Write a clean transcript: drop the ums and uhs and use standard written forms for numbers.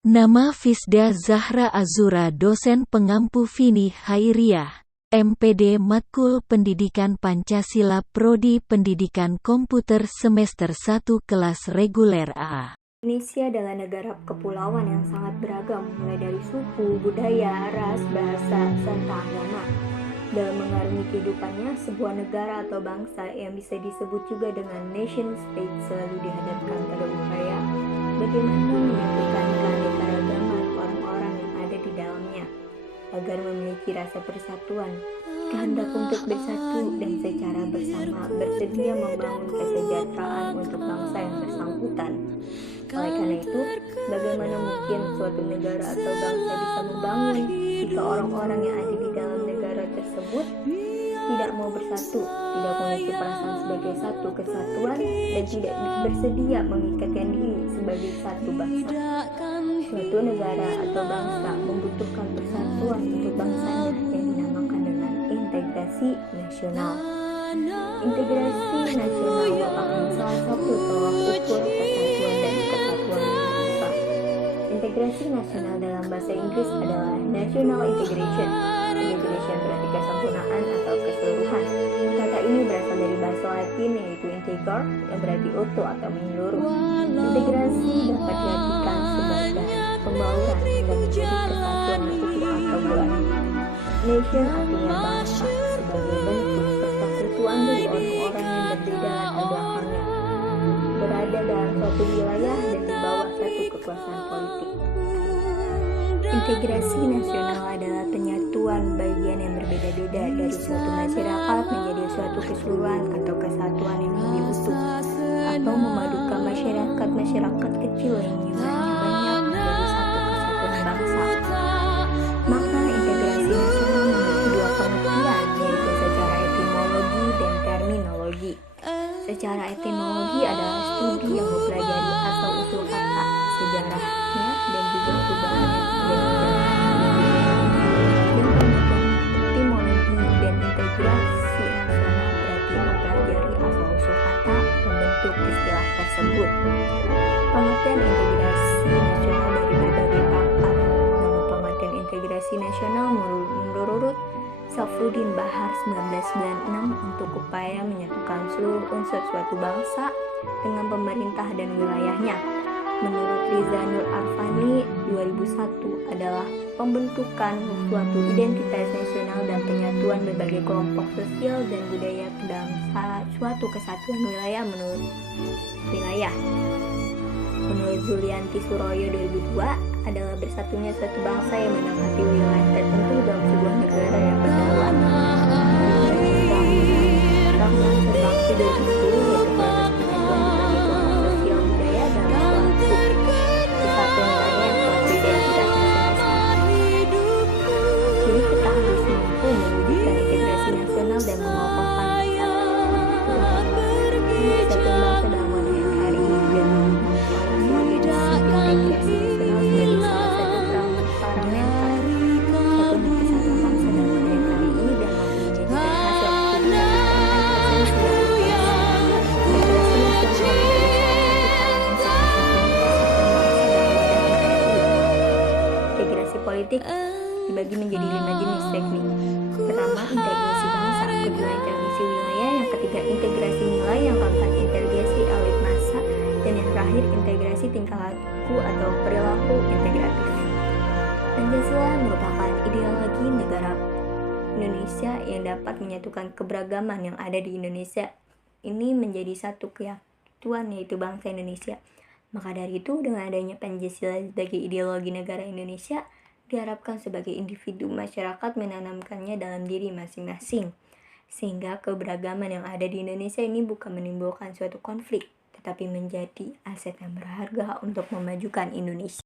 Nama Fisda Zahra Azura, dosen pengampu Vini Hairiyah, MPD Matkul Pendidikan Pancasila Prodi Pendidikan Komputer semester 1 kelas reguler A. Indonesia adalah negara kepulauan yang sangat beragam, mulai dari suku, budaya, ras, bahasa, serta agama. Dalam mengarungi kehidupannya, sebuah negara atau bangsa yang bisa disebut juga dengan nation state selalu dihadapkan pada upaya bagaimana menyatukan keanekaragaman orang-orang yang ada di dalamnya, agar memiliki rasa persatuan, kehendak untuk bersatu dan secara bersama bersedia membangun kesejahteraan untuk bangsa yang bersangkutan. Oleh karena itu, bagaimana mungkin suatu negara atau bangsa bisa membangun jika orang-orang yang ada di dalam negara tersebut tidak mau bersatu, tidak memiliki perasaan sebagai satu kesatuan, dan tidak bersedia mengikatkan diri sebagai satu bangsa. Suatu negara atau bangsa membutuhkan persatuan untuk bangsanya yang dinamakan dengan integrasi nasional. Integrasi nasional merupakan salah satu tolak ukur persatuan dan kesatuan bangsa. Integrasi nasional dalam bahasa Inggris adalah national integration. Integration berarti kesempurnaan atau keseluruhan. Kata ini berasal dari bahasa Latin yaitu integer yang berarti utuh atau menyeluruh. Integrasi dapat diartikan sebagai pembauran hingga menjadi kesatuan yang utuh atau bulat. Nation artinya bangsa sebagai bentuk persekutuan dari orang-orang yang berbeda latar belakangnya, berada dalam suatu wilayah dan di bawah satu kekuasaan politik. Integrasi nasional adalah penyatuan bagian yang berbeda-beda dari suatu masyarakat menjadi suatu keseluruhan atau kesatuan yang lebih utuh, atau memadukan masyarakat kecil yang jumlahnya banyak menjadi satu kesatuan bangsa. Makna integrasi nasional memiliki dua pengertian, yaitu secara etimologi dan terminologi. Secara etimologi adalah studi yang mempelajari asal-usul kata, sejarahnya, dan juga perubahan etimologi dan integrasi nasional berarti mempelajari asal-usul kata pembentuk istilah tersebut. Pengertian integrasi nasional dari berbagai pakar. Nama pengertian integrasi nasional menurut Safruddin Bahar 1996 untuk upaya menyatukan seluruh unsur suatu bangsa dengan pemerintah dan wilayahnya. Menurut Riza Nur Arfani 2001 adalah pembentukan suatu identitas nasional dan penyatuan berbagai kelompok sosial dan budaya ke dalam suatu kesatuan wilayah menurut wilayah. Menurut Zulianti Suroyo 2002 adalah bersatunya suatu bangsa yang menempati wilayah tertentu dalam sebuah negara yang berdaulat. Rahman Serbakti 2010 yaitu proses penyatuan berbagai kelompok sosial budaya dalam suatu kesatuan wilayah yang suatu identitas nasional. Jadi kita harus mampu mewujudkan integrasi nasional dan mengokohkan persatuan bangsa dalam modern hari ini dan integrasi nasional menjadi salah satu parameter satunya kesatuan bangsa dalam modern hari ini dan menjadi integrasi politik dibagi menjadi 5 jenis teknik. Pertama, integrasi bangsa, kedua integrasi wilayah, yang ketiga integrasi nilai, yang keempat integrasi elit massa, dan yang terakhir integrasi tingkah laku atau perilaku integratif. Pancasila merupakan ideologi negara Indonesia yang dapat menyatukan keberagaman yang ada di Indonesia ini menjadi satu kesatuan yaitu bangsa Indonesia. Maka dari itu, dengan adanya Pancasila sebagai ideologi negara Indonesia, diharapkan sebagai individu masyarakat menanamkannya dalam diri masing-masing, sehingga keberagaman yang ada di Indonesia ini bukan menimbulkan suatu konflik, tetapi menjadi aset yang berharga untuk memajukan Indonesia.